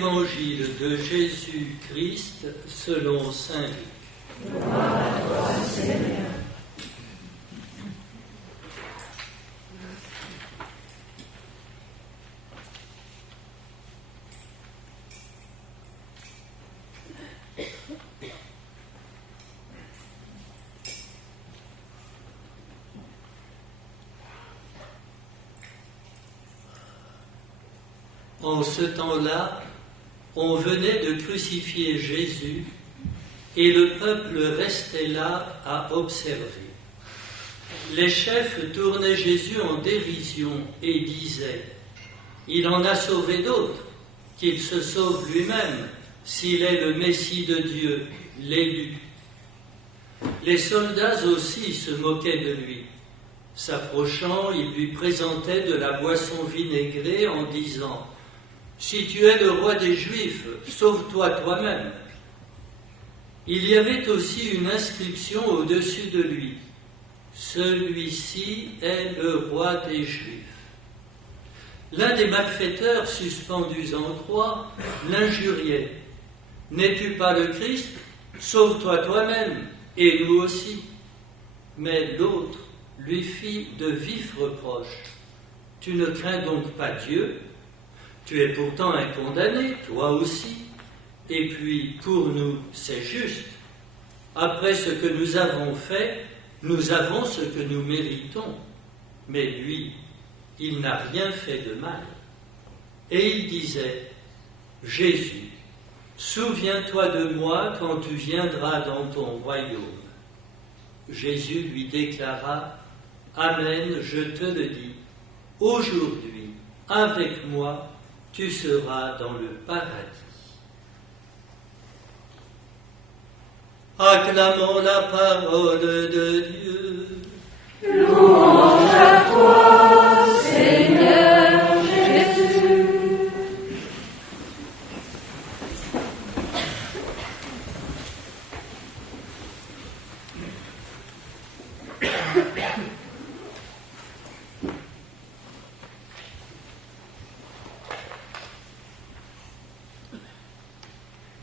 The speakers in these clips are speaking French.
Évangile de Jésus-Christ selon saint Luc. Gloire à toi, Seigneur. En ce temps-là, on venait de crucifier Jésus et le peuple restait là à observer. Les chefs tournaient Jésus en dérision et disaient « Il en a sauvé d'autres, qu'il se sauve lui-même s'il est le Messie de Dieu, l'élu. » Les soldats aussi se moquaient de lui. S'approchant, ils lui présentaient de la boisson vinaigrée en disant « Si tu es le roi des Juifs, sauve-toi toi-même. » Il y avait aussi une inscription au-dessus de lui. « Celui-ci est le roi des Juifs. » L'un des malfaiteurs suspendus en croix l'injuriait. « N'es-tu pas le Christ? Sauve-toi toi-même, et nous aussi. » Mais l'autre lui fit de vifs reproches. « Tu ne crains donc pas Dieu? Tu es pourtant un condamné, toi aussi. Et puis, pour nous, c'est juste. Après ce que nous avons fait, nous avons ce que nous méritons. Mais lui, il n'a rien fait de mal. » Et il disait, « Jésus, souviens-toi de moi quand tu viendras dans ton royaume. » Jésus lui déclara, « Amen, je te le dis, aujourd'hui, avec moi, tu seras dans le paradis. » Acclamons la parole de Dieu. Louange à toi, Seigneur Jésus.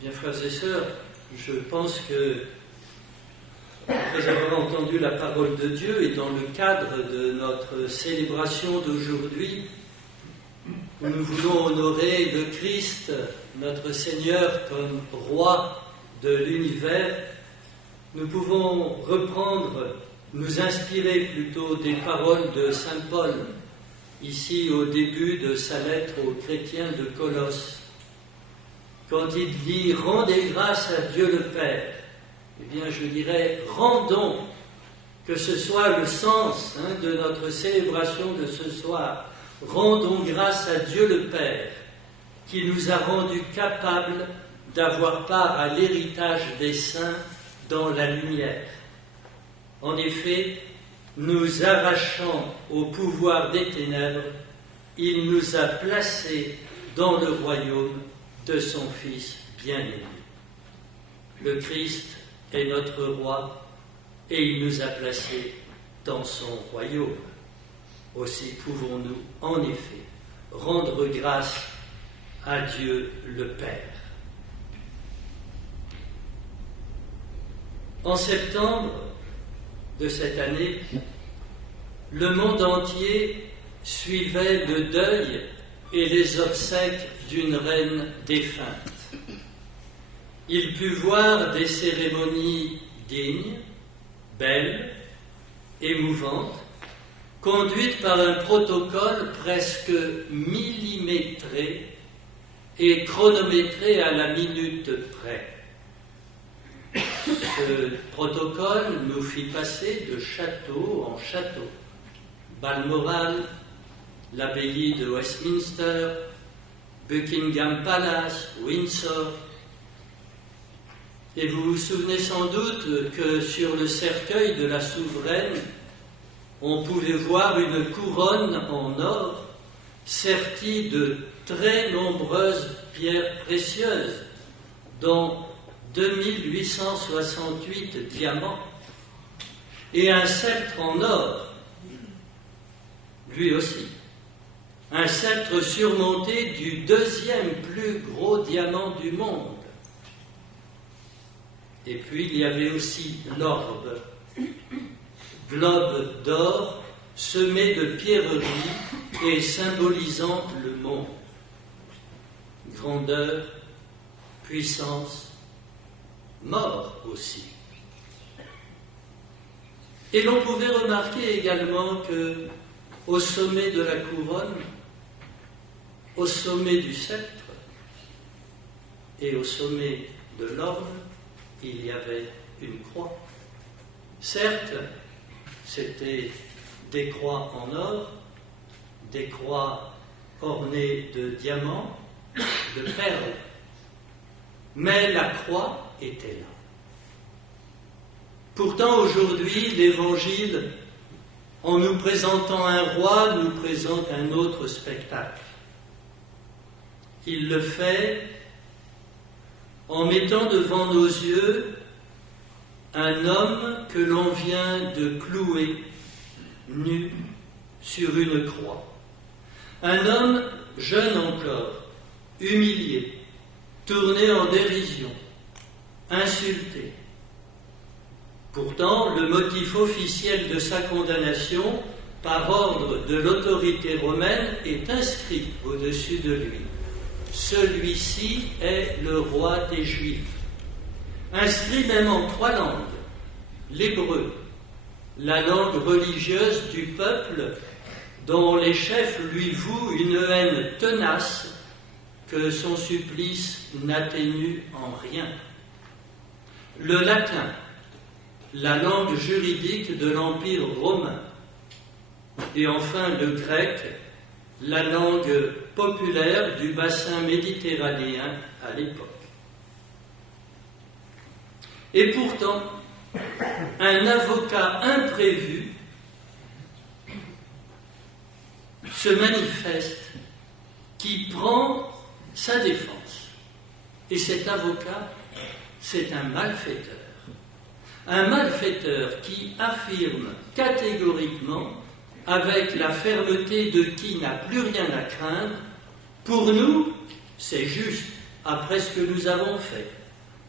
Bien, frères et sœurs, je pense que, après avoir entendu la parole de Dieu et dans le cadre de notre célébration d'aujourd'hui, où nous voulons honorer le Christ, notre Seigneur, comme roi de l'univers, nous pouvons reprendre, nous inspirer plutôt des paroles de saint Paul, ici au début de sa lettre aux chrétiens de Colosse. Quand il dit « Rendez grâce à Dieu le Père », eh bien je dirais « Rendons », que ce soit le sens de notre célébration de ce soir. Rendons grâce à Dieu le Père, qui nous a rendus capables d'avoir part à l'héritage des saints dans la lumière. En effet, nous arrachant au pouvoir des ténèbres, il nous a placés dans le royaume de son Fils bien-aimé. Le Christ est notre roi et il nous a placés dans son royaume. Aussi pouvons-nous, en effet, rendre grâce à Dieu le Père. En septembre de cette année, le monde entier suivait le deuil et les obsèques d'une reine défunte. Il put voir des cérémonies dignes, belles, émouvantes, conduites par un protocole presque millimétré et chronométré à la minute près. Ce protocole nous fit passer de château en château. Balmoral, l'abbaye de Westminster, Buckingham Palace, Windsor. Et vous vous souvenez sans doute que sur le cercueil de la souveraine, on pouvait voir une couronne en or sertie de très nombreuses pierres précieuses, dont 2868 diamants, et un sceptre en or, lui aussi. un sceptre surmonté du deuxième plus gros diamant du monde. Et puis il y avait aussi l'orbe, globe d'or semé de pierreries et symbolisant le monde. Grandeur, puissance, mort aussi. Et l'on pouvait remarquer également que, au sommet de la couronne, au sommet du sceptre et au sommet de l'orbe, il y avait une croix. Certes, c'était des croix en or, des croix ornées de diamants, de perles, mais la croix était là. Pourtant, aujourd'hui, l'Évangile, en nous présentant un roi, nous présente un autre spectacle. Il le fait en mettant devant nos yeux un homme que l'on vient de clouer nu sur une croix. Un homme jeune encore, humilié, tourné en dérision, insulté. Pourtant, le motif officiel de sa condamnation, par ordre de l'autorité romaine, est inscrit au-dessus de lui. Celui-ci est le roi des Juifs. Inscrit même en 3 langues, l'hébreu, la langue religieuse du peuple dont les chefs lui vouent une haine tenace que son supplice n'atténue en rien. Le latin, la langue juridique de l'Empire romain. Et enfin le grec, la langue populaire du bassin méditerranéen à l'époque. Et pourtant, un avocat imprévu se manifeste qui prend sa défense. Et cet avocat, c'est un malfaiteur. Un malfaiteur qui affirme catégoriquement, avec la fermeté de qui n'a plus rien à craindre, pour nous, c'est juste, après ce que nous avons fait.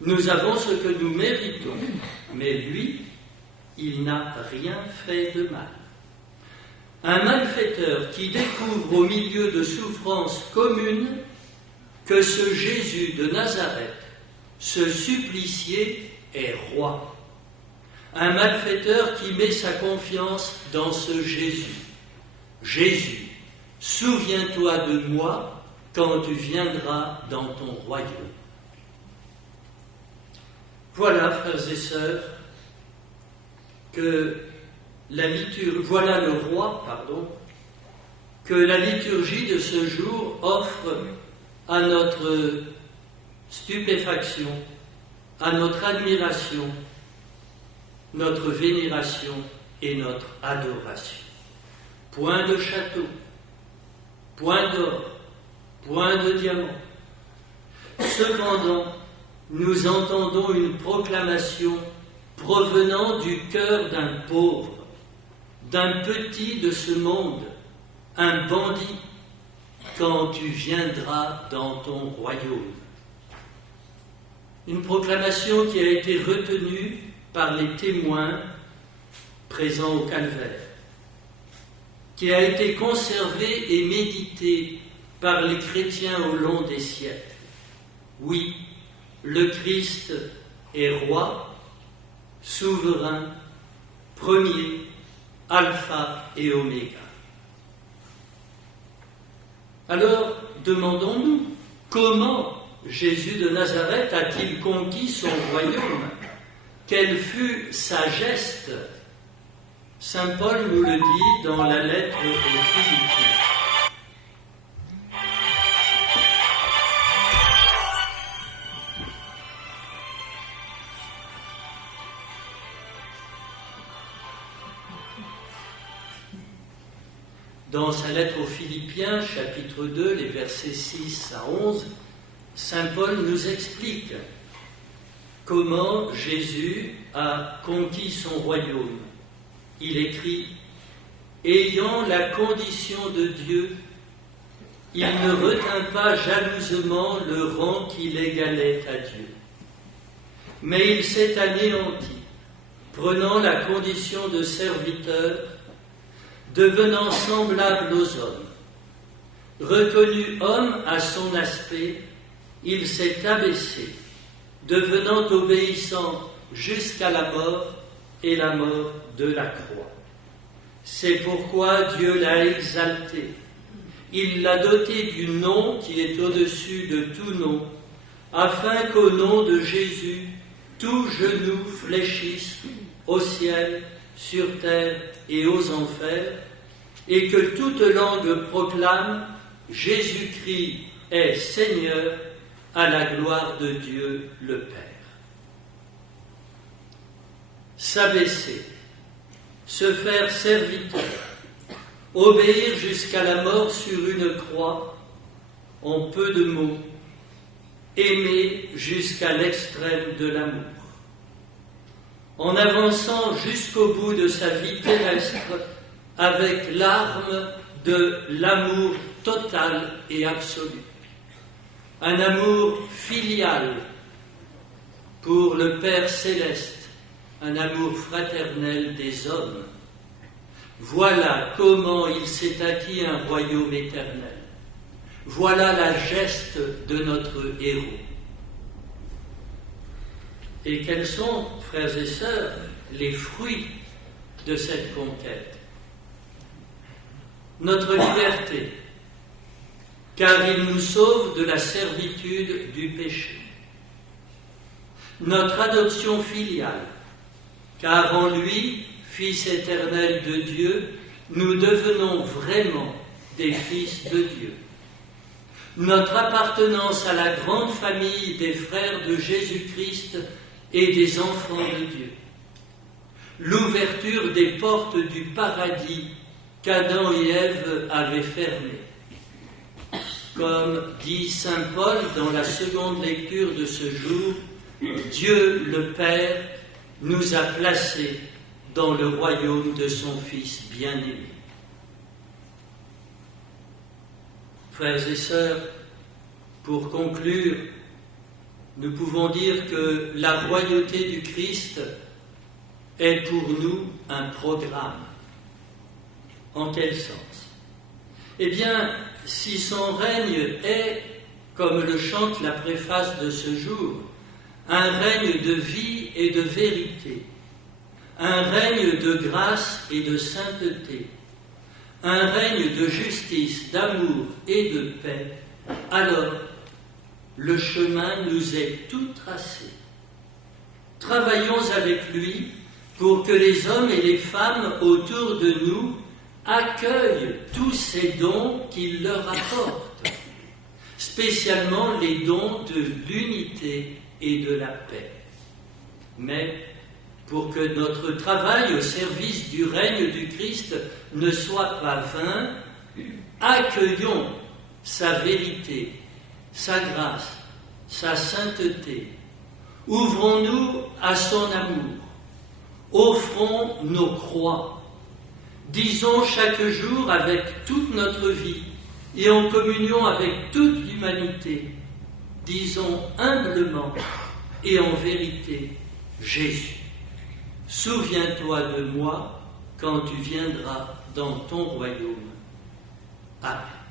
Nous avons ce que nous méritons, mais lui, il n'a rien fait de mal. Un malfaiteur qui découvre au milieu de souffrances communes que ce Jésus de Nazareth, ce supplicié, est roi. Un malfaiteur qui met sa confiance dans ce Jésus. Jésus, souviens-toi de moi quand tu viendras dans ton royaume. Voilà, frères et sœurs, voilà le roi, que la liturgie de ce jour offre à notre stupéfaction, à notre admiration, notre vénération et notre adoration. Point de château, point d'or, point de diamant. Cependant, nous entendons une proclamation provenant du cœur d'un pauvre, d'un petit de ce monde, un bandit, quand tu viendras dans ton royaume. Une proclamation qui a été retenue par les témoins présents au Calvaire, qui a été conservée et méditée par les chrétiens au long des siècles. Oui, le Christ est roi, souverain, premier, alpha et oméga. Alors, demandons-nous, comment Jésus de Nazareth a-t-il conquis son royaume? Quelle fut sa geste? Saint Paul nous le dit dans la lettre aux Philippiens. Dans sa lettre aux Philippiens, chapitre 2, les versets 6 à 11, Saint Paul nous explique comment Jésus a conquis son royaume. Il écrit « Ayant la condition de Dieu, il ne retint pas jalousement le rang qu'il égalait à Dieu. Mais il s'est anéanti, prenant la condition de serviteur, devenant semblable aux hommes. Reconnu homme à son aspect, il s'est abaissé, devenant obéissant jusqu'à la mort et la mort de la croix. C'est pourquoi Dieu l'a exalté. Il l'a doté du nom qui est au-dessus de tout nom, afin qu'au nom de Jésus, tout genou fléchisse au ciel, sur terre et aux enfers, et que toute langue proclame Jésus-Christ est Seigneur, à la gloire de Dieu le Père. S'abaisser, se faire serviteur, obéir jusqu'à la mort sur une croix, en peu de mots, aimer jusqu'à l'extrême de l'amour. En avançant jusqu'au bout de sa vie terrestre avec l'arme de l'amour total et absolu. Un amour filial pour le Père céleste, un amour fraternel des hommes. Voilà comment il s'est acquis un royaume éternel. Voilà la geste de notre héros. Et quels sont, frères et sœurs, les fruits de cette conquête? Notre liberté, car il nous sauve de la servitude du péché. Notre adoption filiale, car en lui, Fils éternel de Dieu, nous devenons vraiment des fils de Dieu. Notre appartenance à la grande famille des frères de Jésus-Christ et des enfants de Dieu. L'ouverture des portes du paradis qu'Adam et Ève avaient fermées. Comme dit saint Paul dans la seconde lecture de ce jour, Dieu le Père nous a placés dans le royaume de son Fils bien-aimé. Frères et sœurs, pour conclure, nous pouvons dire que la royauté du Christ est pour nous un programme. En quel sens? Eh bien, si son règne est, comme le chante la préface de ce jour, un règne de vie et de vérité, un règne de grâce et de sainteté, un règne de justice, d'amour et de paix, alors le chemin nous est tout tracé. Travaillons avec lui pour que les hommes et les femmes autour de nous accueillent tous ces dons qu'il leur apporte, spécialement les dons de l'unité et de la paix. Mais pour que notre travail au service du règne du Christ ne soit pas vain, accueillons sa vérité, sa grâce, sa sainteté. Ouvrons-nous à son amour. Offrons nos croix. Disons chaque jour avec toute notre vie et en communion avec toute l'humanité, disons humblement et en vérité, Jésus, souviens-toi de moi quand tu viendras dans ton royaume. Amen.